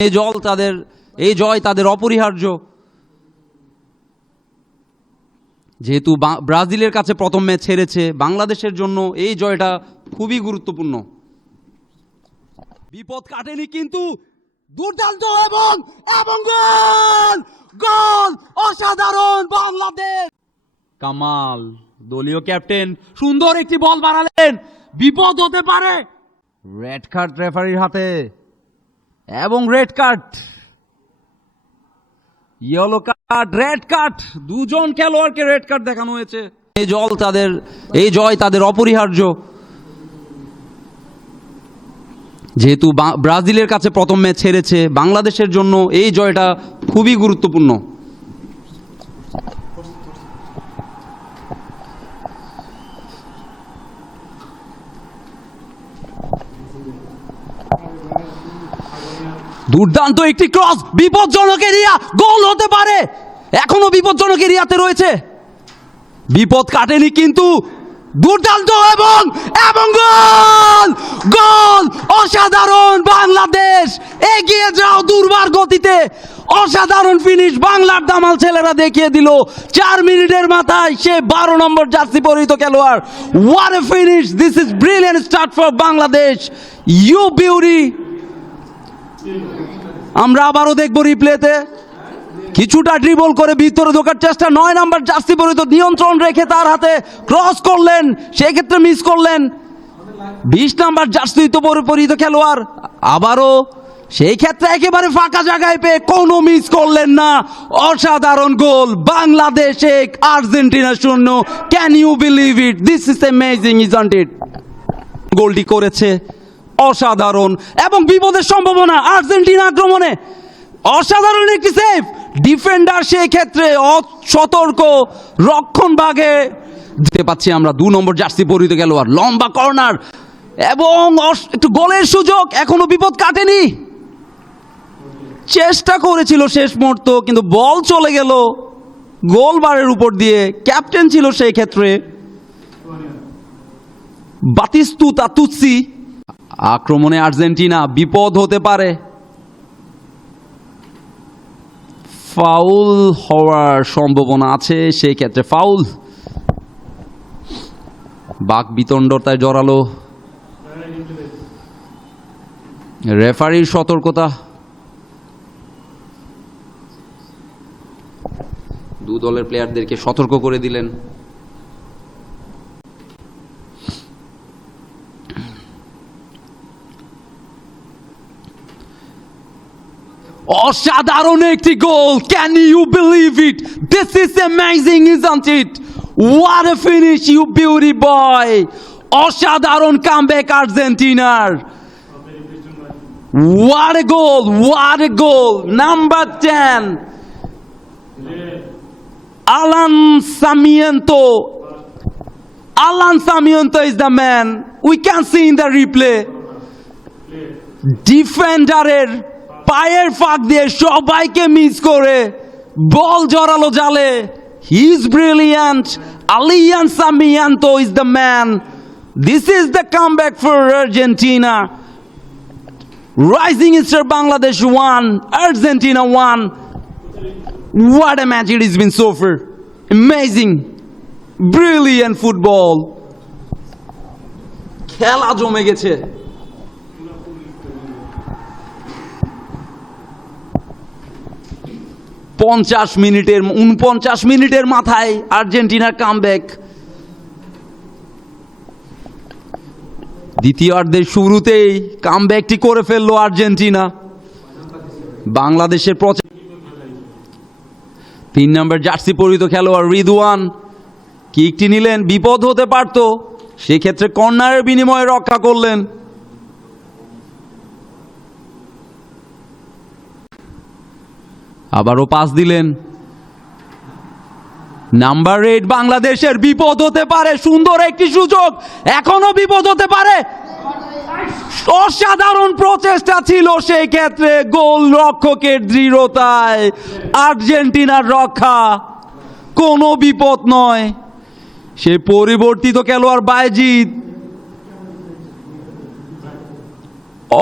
এই জয় তাদের অপরিহার্য, যেহেতু ব্রাজিলের কাছে প্রথম ম্যাচ হেরেছে। বাংলাদেশের জন্য এই জয়টা খুবই গুরুত্বপূর্ণ। বিপদ কাটেনি কিন্তু দুর্দান্ত এবং গোল গোল অসাধারণ বাংলাদেশ। কামাল দলীয় ক্যাপ্টেন সুন্দর একটি বল বাড়ালেন, বিপদ হতে পারে। রেড কার্ড রেফারির হাতে এবং red card, yellow card, red card, দুজন খেলোয়াড়কে রেড কার্ড দেখানো হয়েছে। এই জয় তাদের অপরিহার্য, যেহেতু ব্রাজিলের কাছে প্রথম ম্যাচ হেরেছে। বাংলাদেশের জন্য এই জয়টা খুবই গুরুত্বপূর্ণ। দুর্দান্ত একটি ক্রস, বিপজ্জনক এরিয়া, গোল হতে পারে। এখনো বিপজ্জনক এরিয়াতে রয়েছে, বিপদ কাটেনি কিন্তু দুর্দান্ত এবং গোল গোল অসাধারণ বাংলাদেশ। এগিয়ে যাও দুর্বার গতিতে, অসাধারণ ফিনিশ বাংলার দামাল ছেলেরা দেখিয়ে দিল। 4 মিনিটের মাথায় সে 12 নম্বর জার্সি পরিহিত খেলোয়াড়। What a finish, this is brilliant start for Bangladesh. You beauty. আমরা আবারও দেখবো রিপ্লেতে, কিছুটা ড্রিবল করে ভিতরে ঢোকার চেষ্টা, 9 নম্বর জার্সি পরিহিত নিয়ন্ত্রণ রেখে তার হাতে ক্রস করলেন, সেক্ষেত্রে মিস করলেন। 20 নম্বর জার্সি পরিহিত খেলোয়াড় আবারও সেই ক্ষেত্রে একেবারে ফাঁকা জায়গায় পেয়ে কোনো মিস করলেন না। অসাধারণ goal, Bangladesh 1 Argentina 0। Can you believe it? This is amazing, isn't it? গোলটি করেছে অসাধারণ এবং বিপদের সম্ভাবনা আর্জেন্টিনা আক্রমণে। অসাধারণ একটি সেভ, ডিফেন্ডার সেই ক্ষেত্রে অসতর্ক, রক্ষণ ভাগে দিতে পাচ্ছি আমরা। 2 নম্বর জার্সি পরিহিত খেলোয়াড়, লম্বা কর্নার এবং একটু গোলের সুযোগ। এখনো বিপদ কাটেনি, চেষ্টা করেছিল শেষ মুহূর্ত, কিন্তু বল চলে গেল গোল বারের উপর দিয়ে। ক্যাপ্টেন ছিল সেই ক্ষেত্রে বাতিস্তুতা তুৎসি। আক্রমণে আর্জেন্টিনা, বিপদ হতে পারে, ফাউল হওয়ার সম্ভাবনা আছে সেই ক্ষেত্রে। ফাউল, বাক বিতণ্ডতায় জড়ালো, রেফারির সতর্কতা। 2 দলের প্লেয়ারদেরকে সতর্ক করে দিলেন। অসাধারণ একটি goal, can you believe it? This is amazing, isn't it? What a finish, you beauty boy. অসাধারণ কামব্যাক আর্জেন্টিনার। What a goal, what a goal. Number 10 Alan Sarmiento. Alan Sarmiento is the man. We can see in the replay. ডিফেন্ডারের পায়ের ফাঁক দিয়ে সবাইকে miss করে ball জড়ালো জালে। He is brilliant. Alan Sarmiento is the man. This is the comeback for Argentina. Rising star Bangladesh 1, Argentina 1. What a match it has been so far. Amazing, brilliant football. খেলা জমে গেছে। পঞ্চাশ মিনিটের 49 মিনিটের মাথায় আর্জেন্টিনার কামব্যাক। দ্বিতীয়ার্ধের শুরুতেই কামব্যাকটি করে ফেললো আর্জেন্টিনা। বাংলাদেশের 3 নম্বর জার্সি পরিহিত খেলোয়াড় রিদওয়ান কিকটি নিলেন, বিপদ হতে পারত, সেক্ষেত্রে কর্নারের বিনিময়ে রক্ষা করলেন। আবারও পাস দিলেন। নাম্বার 8 বাংলাদেশের, বিপদ হতে পারে, সুন্দর একটি সুযোগ, এখনো বিপদ হতে পারে। অসাধারণ প্রচেষ্টা ছিল সেই ক্ষেত্রে, গোল রক্ষকের দৃঢ়তায় আর্জেন্টিনার রক্ষা, কোনো বিপদ নয়। সে পরিবর্তিত খেলোয়াড় বায়েজিদ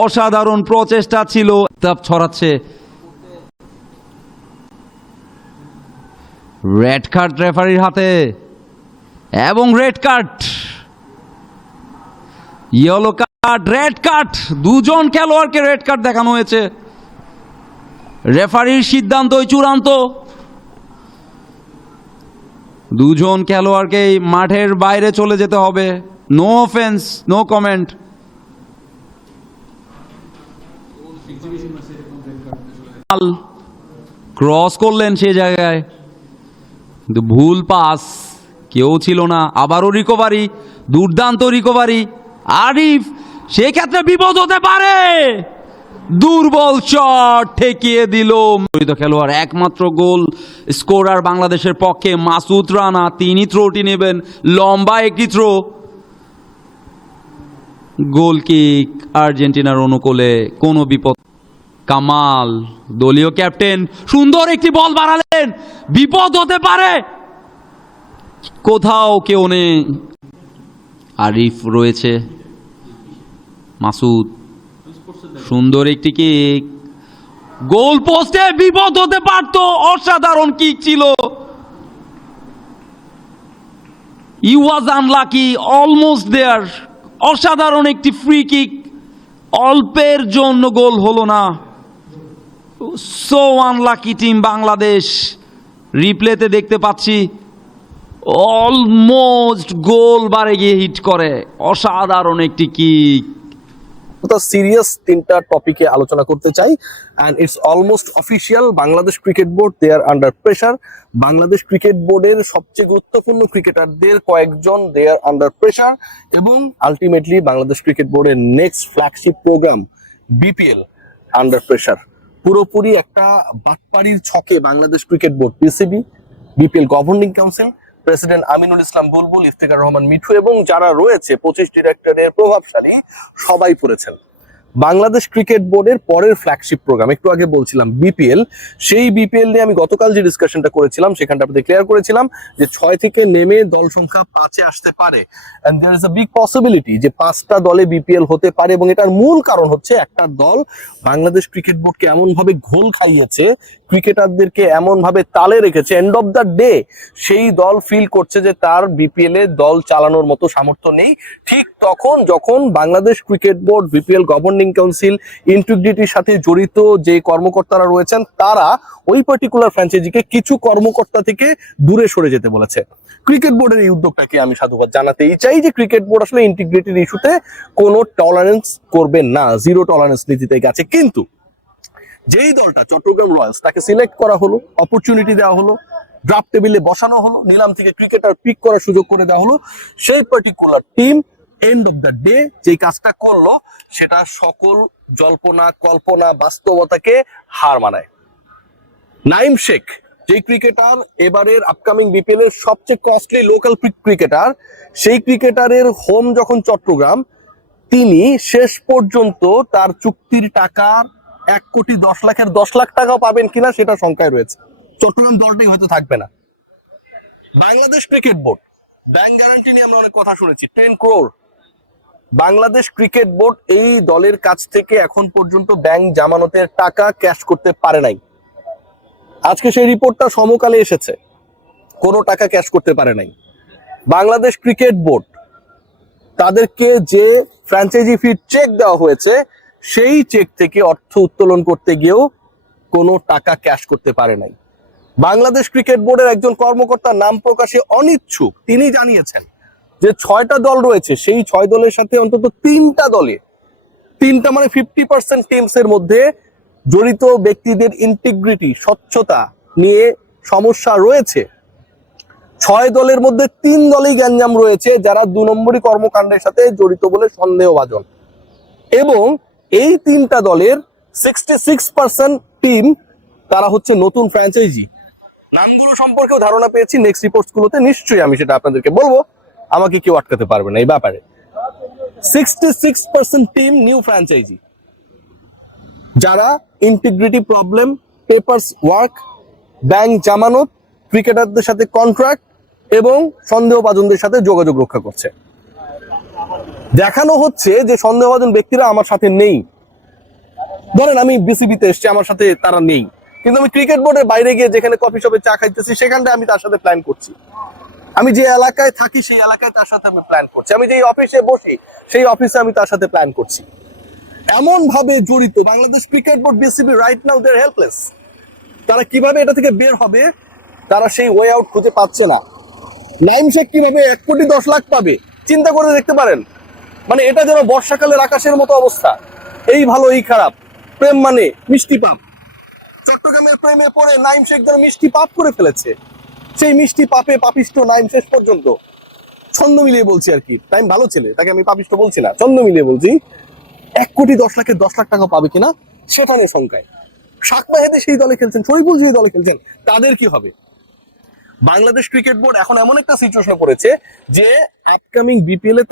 অসাধারণ প্রচেষ্টা ছিল, তাপ ছড়াচ্ছে। রেড কার্ড রেফারির হাতে এবং red card, yellow card, red card, দুজন খেলোয়াড়কে রেড কার্ড দেখানো হয়েছে। রেফারির সিদ্ধান্তই চূড়ান্ত, দুজন খেলোয়াড়কে মাঠের বাইরে চলে যেতে হবে। No offence, no comment. Cross করলেন সে জায়গায়, কিন্তু ভুল পাস, কেউ ছিল না। আবারও রিকভারি, দুর্দান্ত রিকভারি। আরিফ, সেক্ষেত্রে বিপদ হতে পারে। দুর্বল শট ঠেকিয়ে দিল খেলোয়াড়। একমাত্র গোল স্কোরার বাংলাদেশের পক্ষে মাসুদ রানা, তিনি থ্রোটি নেবেন, লম্বা একটি থ্রো। গোল কিক আর্জেন্টিনার অনুকূলে, কোনো বিপদ। কামাল, দলীয় ক্যাপ্টেন, সুন্দর একটি বল বাড়ালেন, বিপদ হতে পারে, কোথাও কেউ নেই। আরিফ রয়েছে, মাসুদ, সুন্দর একটি কিক, গোল পোস্টে, বিপদ হতে পারত। অসাধারণ কিক ছিল। He was unlucky, almost there. অসাধারণ একটি ফ্রি কিক, অল্পের জন্য গোল হলো না। So unlucky team Bangladesh. রিপ্লেতে দেখতে পাচ্ছি অলমোস্ট গোল বারে গিয়ে হিট করে। অসাধারণ একটি কিক। সিরিয়াস তিনটা টপিকে আলোচনা করতে চাই, and it's almost official. Bangladesh cricket board, they are under pressure. Bangladesh cricket বোর্ডের সবচেয়ে গুরুত্বপূর্ণ ক্রিকেটারদের কয়েকজন দে আর আন্ডার প্রেসার, এবং আলটিমেটলি বাংলাদেশ ক্রিকেট বোর্ডের next flagship programme BPL under pressure. পুরোপুরি একটা বাটপাড়ির ছকে Bangladesh cricket board, PCB, BPL governing council, president Aminul Islam Bulbul, Iftekhar Rahman Mithu এবং যারা রয়েছে 25 ডিরেক্টরের প্রভাবশালী, সবাই পড়েছেন। বাংলাদেশ ক্রিকেট বোর্ডের পরের ফ্ল্যাগশিপ প্রোগ্রাম, একটু আগে বলছিলাম বিপিএল, সেই বিপিএল নিয়ে আমি গতকাল যে ডিসকাশনটা করেছিলাম সেখানটা আপনাদের ক্লিয়ার করেছিলাম যে 6 থেকে নেমে দল সংখ্যা 5-এ আসতে পারে, and there is a big possibility যে 5টা দলে বিপিএল হতে পারে। এবং এটার মূল কারণ হচ্ছে একটা দল বাংলাদেশ ক্রিকেট বোর্ডকে এমন ভাবে ঘোল খাইয়েছে, ক্রিকেটারদেরকে এমন ভাবে তালে রেখেছে, এন্ড অফ দ্য ডে সেই দল ফিল করছে যে তার বিপিএল এ দল চালানোর মতো সামর্থ্য নেই। ঠিক তখন যখন Bangladesh cricket board, BPL governing council, ইন্টিগ্রিটির সাথে জড়িত যে কর্মকর্তারা রয়েছেন, তারা ওই পার্টিকুলার ফ্র্যাঞ্চাইজিকে কিছু কর্মকর্তা থেকে দূরে সরে যেতে বলেছে। ক্রিকেট বোর্ডের এই উদ্যোগটাকে আমি সাধুবাদ জানাতেই চাই যে ক্রিকেট বোর্ড আসলে ইন্টিগ্রিটির ইস্যুতে কোনো টলারেন্স করবে না, জিরো টলারেন্স নীতিতে গেছে। কিন্তু যেই দলটা চট্টগ্রাম রয়্যালস, তাকে সিলেক্ট করা হলো, অপরচুনিটি দেওয়া হলো, ড্রাফট টেবিলে বসানো হলো, নিলাম থেকে ক্রিকেটার পিক করার সুযোগ করে দেওয়া হলো, সেই particular team end of the day যেই কাজটা করলো সেটা সকল জল্পনা কল্পনা বাস্তবতাকে হার মানায়। নাইম শেখ, যে ক্রিকেটার এবারের আপকামিং বিপিএল এর সবচেয়ে কস্টলি লোকাল ক্রিকেটার, সেই ক্রিকেটারের হোম যখন চট্টগ্রাম, তিনি শেষ পর্যন্ত তার চুক্তির টাকা 1,10,00,000-এর 10 লাখ টাকাও পাবেন কিনা সেটা শঙ্কায় রয়েছে। চট্টগ্রাম দলটাই হয়তো থাকবে না। Bangladesh cricket board, bank guarantee নিয়ে আমরা অনেক কথা শুনেছি, 10 crore। বাংলাদেশ ক্রিকেট বোর্ড এই দলের কাছ থেকে এখন পর্যন্ত ব্যাংক জামানতের টাকা ক্যাশ করতে পারে নাই। আজকে সেই রিপোর্টটা সমকালে এসেছে, কোনো টাকা ক্যাশ করতে পারে নাই বাংলাদেশ ক্রিকেট বোর্ড। তাদেরকে যে ফ্র্যাঞ্চাইজি ফি চেক দেওয়া হয়েছে, সেই চেক থেকে অর্থ উত্তোলন করতে গিয়েও কোনো টাকা ক্যাশ করতে পারে নাই। বাংলাদেশ ক্রিকেট বোর্ডের একজন কর্মকর্তা, নাম প্রকাশে অনিচ্ছুক, তিনি জানিয়েছেন যে 6টা দল রয়েছে, সেই 6 দলের সাথে অন্তত 3টা দলে, 3টা মানে 50% টিমস এর মধ্যে জড়িত ব্যক্তিদের ইন্টিগ্রিটি, স্বচ্ছতা নিয়ে সমস্যা রয়েছে। 6 দলের মধ্যে 3 দলই গ্যাঞ্জাম রয়েছে, যারা 2 নম্বরী কর্মকাণ্ডের সাথে জড়িত বলে সন্দেহভাজন। এবং এই 3টা দলের 66% টিম, তারা হচ্ছে নতুন ফ্র্যাঞ্চাইজি। নামগুলো সম্পর্কেও ধারণা পেয়েছি, নেক্সট রিপোর্টস গুলোতে নিশ্চয়ই আমি সেটা আপনাদেরকে বলবো, আমাকে কেউ আটকাতে পারবে না এই ব্যাপারে। 66% টিম নিউ ফ্র্যাঞ্চাইজি, যারা integrity problem, papers work, bank জামানত, ক্রিকেটারদের সাথে কন্ট্রাক্ট এবং সন্দেহভাজনদের সাথে যোগাযোগ রক্ষা করছে। দেখানো হচ্ছে যে সন্দেহভাজন ব্যক্তিরা আমার সাথে নেই, ধরেন আমি বিসিবিতে এসেছি, আমার সাথে তারা নেই, কিন্তু আমি ক্রিকেট বোর্ডের বাইরে গিয়ে যেখানে কফি শপে চা খাইতেছি সেখানটা আমি তার সাথে প্ল্যান করছি। আমি যে এলাকায় থাকি সেই এলাকায় তার সাথে আমি প্ল্যান করছি। আমি যে অফিসে বসি সেই অফিসে আমি তার সাথে প্ল্যান করছি। এমন ভাবে জড়িত Bangladesh cricket board, BCB right now they are helpless. তারা কিভাবে এটা থেকে বের হবে তারা সেই ওয়ে আউট খুঁজে পাচ্ছে না। নাইম শেখ কিভাবে 1,10,00,000 পাবে চিন্তা করে দেখতে পারেন। মানে এটা যেন বর্ষাকালের আকাশের মতো অবস্থা, এই ভালো এই খারাপ। প্রেম মানে মিষ্টি পাপ। চট্টগ্রামের প্রেমে পড়ে নাইম শেখ যেন মিষ্টি পাপ করে ফেলেছে। সেই মিষ্টি পাপে পাপিষ্ট নাইম শেষ পর্যন্ত, ছন্দ মিলিয়ে বলছি আর কি, নাইম ভালো ছেলে, তাকে আমি পাপিষ্ট বলছি না, ছন্দ মিলিয়ে বলছি, 1,10,00,000 10,00,000 টাকা পাবে কিনা সেটা নিয়ে শঙ্কায়। শাক মাহেদি সেই দলে খেলছেন, শরীফুল সেই দলে খেলছেন, তাদের কি হবে? বাংলাদেশ ক্রিকেট বোর্ড এখন এমন একটা সিচুয়েশনে পড়েছে যে আপকামিং বিপিএল এ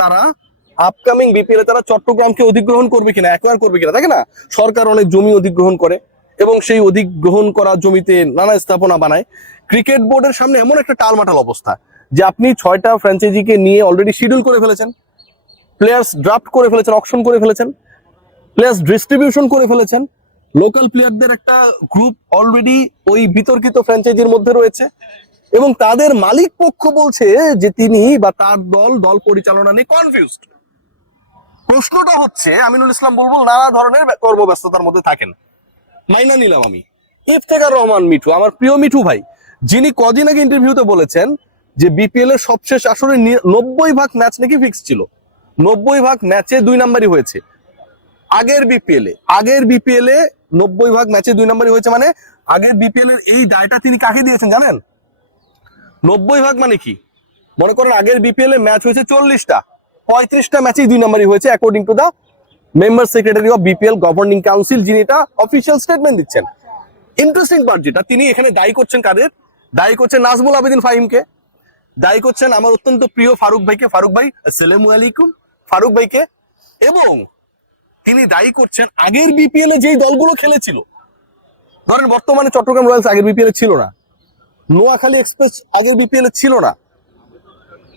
তারা চট্টগ্রামকে অধিগ্রহণ করবে কিনা, অ্যাকোয়ার করবে কিনা। দেখে না, সরকার অনেক জমি অধিগ্রহণ করে এবং সেই অধিগ্রহণ করা জমিতে নানা স্থাপনা বানায়। ক্রিকেট বোর্ডের সামনে এমন একটা টালমাটাল অবস্থা যে আপনি 6টা ফ্র্যাঞ্চাইজিকে নিয়ে অলরেডি শিডিউল করে ফেলেছেন, প্লেয়ার্স ড্রাফট করে ফেলেছেন, অকশন করে ফেলেছেন, প্লেয়ার্স ডিস্ট্রিবিউশন করে ফেলেছেন। লোকাল প্লেয়ারদের একটা গ্রুপ অলরেডি ওই বিতর্কিত ফ্র্যাঞ্চাইজির মধ্যে রয়েছে এবং তাদের মালিক পক্ষ বলছে যে তিনি বা তার দল পরিচালনা নিয়ে কনফিউজড। প্রশ্নটা হচ্ছে, আমিনুল ইসলাম বুলবুল নানা ধরনের কর্মব্যস্ততার মধ্যে থাকেন, মাইনা নিলাম আমি। ইফতেখার রহমান মিঠু, আমার প্রিয় মিঠু ভাই, যিনি কদিন আগে ইন্টারভিউতে বলেছেন যে বিপিএল এর সবশেষ আসরে 90% ম্যাচ নাকি ফিক্স ছিল, 90% ম্যাচে 2 নাম্বারই হয়েছে। আগের বিপিএল এ 90% ম্যাচে 2 নাম্বারই হয়েছে। মানে আগের বিপিএল এর এই দায়টা তিনি কাকে দিয়েছেন জানেন? 90% মানে কি? মনে করেন আগের বিপিএল এ ম্যাচ হয়েছে 40টা, 35টা ম্যাচেই 2 নাম্বারই হয়েছে according to the member secretary of BPL governing council, যিনি এটা অফিসিয়াল স্টেটমেন্ট দিচ্ছেন। ইন্টারেস্টিং পার্ট যেটা, তিনি এখানে দায়ী করছেন কাদের? দায়ী করছেন নাজমুল আবেদিন ফাহিমকে, দায়ী করছেন আমার অত্যন্ত প্রিয় ফারুক ভাইকে, ফারুক ভাই আসসালামু আলাইকুম, ফারুক ভাইকে, এবং তিনি দায়ী করছেন আগের বিপিএল এ যেই দলগুলো খেলেছিল। ধরেন বর্তমানে চট্টগ্রাম রয়্যালস আগের বিপিএল এ ছিল না, নোয়াখালী এক্সপ্রেস আগের বিপিএল এ ছিল না,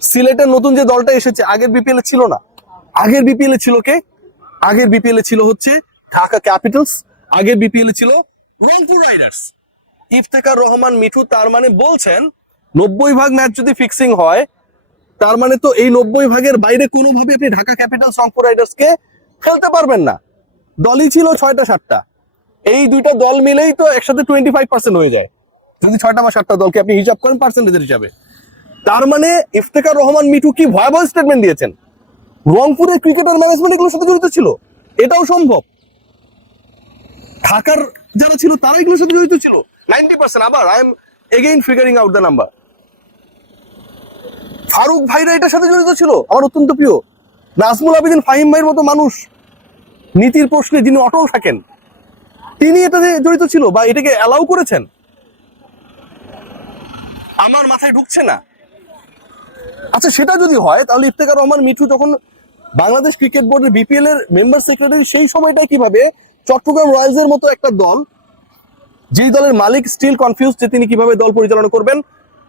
সিলেটের নতুন যে দলটা এসেছে আগের বিপিএল এ ছিল না। আগের বিপিএল এ ছিল কে? আগের বিপিএল এ ছিল হচ্ছে ঢাকা ক্যাপিটালস, আগের বিপিএল এ ছিল রংপুর রাইডার্স। ইফতেখার রহমান মিঠু তার মানে বলছেন 90% ম্যাচ যদি ফিক্সিং হয় তার মানে তো এই 90%-এর বাইরে কোনোভাবে আপনি ঢাকা ক্যাপিটালস রংপুর রাইডার্সকে খেলতে পারবেন না। দলই ছিল 6টা 7টা, এই দুইটা দল মিলেই তো একসাথে 25% হয়ে যায় যদি 6টা বা 7টা দলকে আপনি হিসাব করেন পার্সেন্টেজের হিসাবে। তার মানে ইফতেখার রহমান মিঠু কি ভয়াবহ স্টেটমেন্ট দিয়েছেন। রংপুরের ক্রিকেটার ম্যানেজমেন্ট এগুলোর সাথে জড়িত ছিল, এটাও সম্ভব। ঢাকার যারা ছিল তারা এগুলোর সাথে জড়িত ছিল 90%। আবার I am again figuring out the number. Faruk ভাইরা এটার সাথে জড়িত ছিল, আমার অত্যন্ত প্রিয় নাজমুল আবেদিন ফাহিম ভাইয়ের মতো মানুষ, নীতির প্রশ্নে যিনি অটল থাকেন, তিনি এটাতে জড়িত ছিল বা এটাকে অ্যালাউ করেছেন। আমার মাথায় ঢুকছে না। আচ্ছা, সেটা যদি হয় তাহলে ইফতেখার রহমান মিঠু যখন বাংলাদেশ ক্রিকেট বোর্ডের বিপিএল এর মেম্বার সেক্রেটারি, সেই সময়টাই কিভাবে চট্টগ্রাম রয়্যালস এর মতো একটা দল, যেই দলের মালিক স্টিল কনফিউজ যে তিনি কিভাবে দল পরিচালনা করবেন,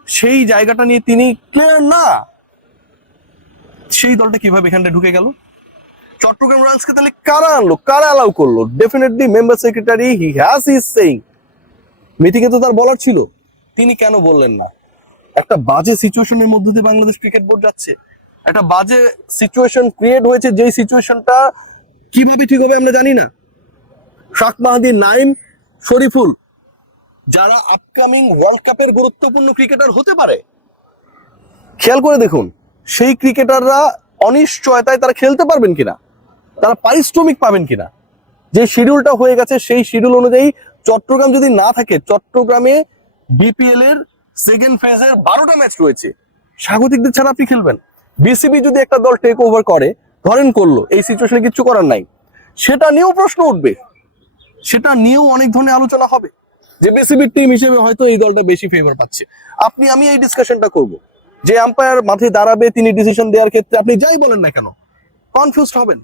সেই জায়গাটা নিয়ে তিনি ক্লিয়ার না, সেই দলটা কিভাবে এখানটা ঢুকে গেল? চট্টগ্রাম রয়্যালসকে তাহলে কারা আনলো, কারা অ্যালাউ করলো? Definitely member secretary, he has his saying. Meeting এ তো তার বলার ছিল, তিনি কেন বললেন না? একটা বাজে সিচুয়েশনের মধ্যে দিয়ে বাংলাদেশ ক্রিকেট বোর্ড যাচ্ছে, একটা বাজে সিচুয়েশন ক্রিয়েট হয়েছে, যেই সিচুয়েশনটা কিভাবে ঠিক হবে আমরা জানি না। শাক মাহাদি, নাইম, শরীফুল, যারা আপকামিং ওয়ার্ল্ড কাপের গুরুত্বপূর্ণ ক্রিকেটার হতে পারে, খেয়াল করে দেখুন সেই ক্রিকেটাররা অনিশ্চয়তায় তারা খেলতে পারবেন কিনা, তারা পারিশ্রমিক পাবেন কিনা। যে শিডিউলটা হয়ে গেছে সেই শিডিউল অনুযায়ী চট্টগ্রাম যদি না থাকে, চট্টগ্রামে বিপিএল এর সেকেন্ড ফেজের 12টা ম্যাচ রয়েছে, স্বাগতিকদের ছাড়া আপনি খেলবেন। বিসিবি যদি একটা দল টেক ওভার করে, ধরেন করলো, এই সিচুয়েশনে কিছু করার নাই, সেটা নিয়েও প্রশ্ন উঠবে, সেটা নিয়েও অনেক ধরনের আলোচনা হবে যে বিসিবির টিম হিসেবে হয়তো এই দলটা বেশি ফেভার পাচ্ছে। আমি এই ডিসকাশনটা করব যে আম্পায়ার মাঠে দাঁড়াবে, তিনি ডিসিশন দেওয়ার ক্ষেত্রে আপনি যাই বলেন না কেন কনফিউজড হবেন।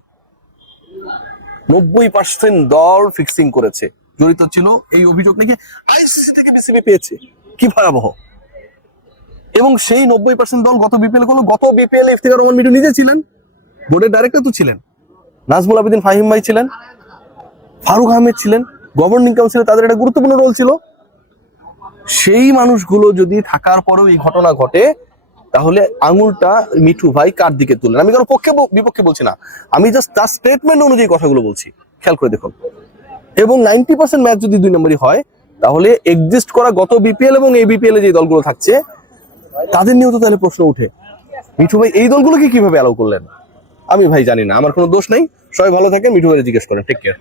90% দল ফিক্সিং করেছে, জড়িত ছিল, এই অভিযোগ নাকি আইসিসি থেকে বিসিবি পেয়েছে। কি ভয়াবহ! এবং সেই 90% দল গত বিপিএল করলো। গত বিপিএল ইফতেখার রহমান মিঠু নিজে ছিলেন, বোর্ডের ডাইরেক্টর তো ছিলেন, নাজমুল আবেদিন ফাহিম ভাই ছিলেন, ফারুক আহমেদ ছিলেন, গভর্নিং কাউন্সিলে তাদের একটা গুরুত্বপূর্ণ রোল ছিল। সেই মানুষগুলো যদি থাকার পরেও এই ঘটনা ঘটে, তাহলে আঙুলটা মিঠু ভাই কার দিকে তুললেন? আমি কারো পক্ষে বিপক্ষে বলছি না, আমি জাস্ট তার স্টেটমেন্ট অনুযায়ী কথাগুলো বলছি, খেয়াল করে দেখুন। এবং 90% ম্যাচ যদি 2 নম্বরই হয়, তাহলে এক্সিস্ট করা গত বিপিএল এবং এই বিপিএল এ যে দলগুলো থাকছে তাদের নিয়েও তো তাহলে প্রশ্ন উঠে, মিঠু ভাই এই দলগুলোকে কিভাবে অ্যালাউ করলেন? আমি ভাই জানি না, আমার কোনো দোষ নেই। সবাই ভালো থাকেন, মিঠু ভাই জিজ্ঞেস করেন। Take care.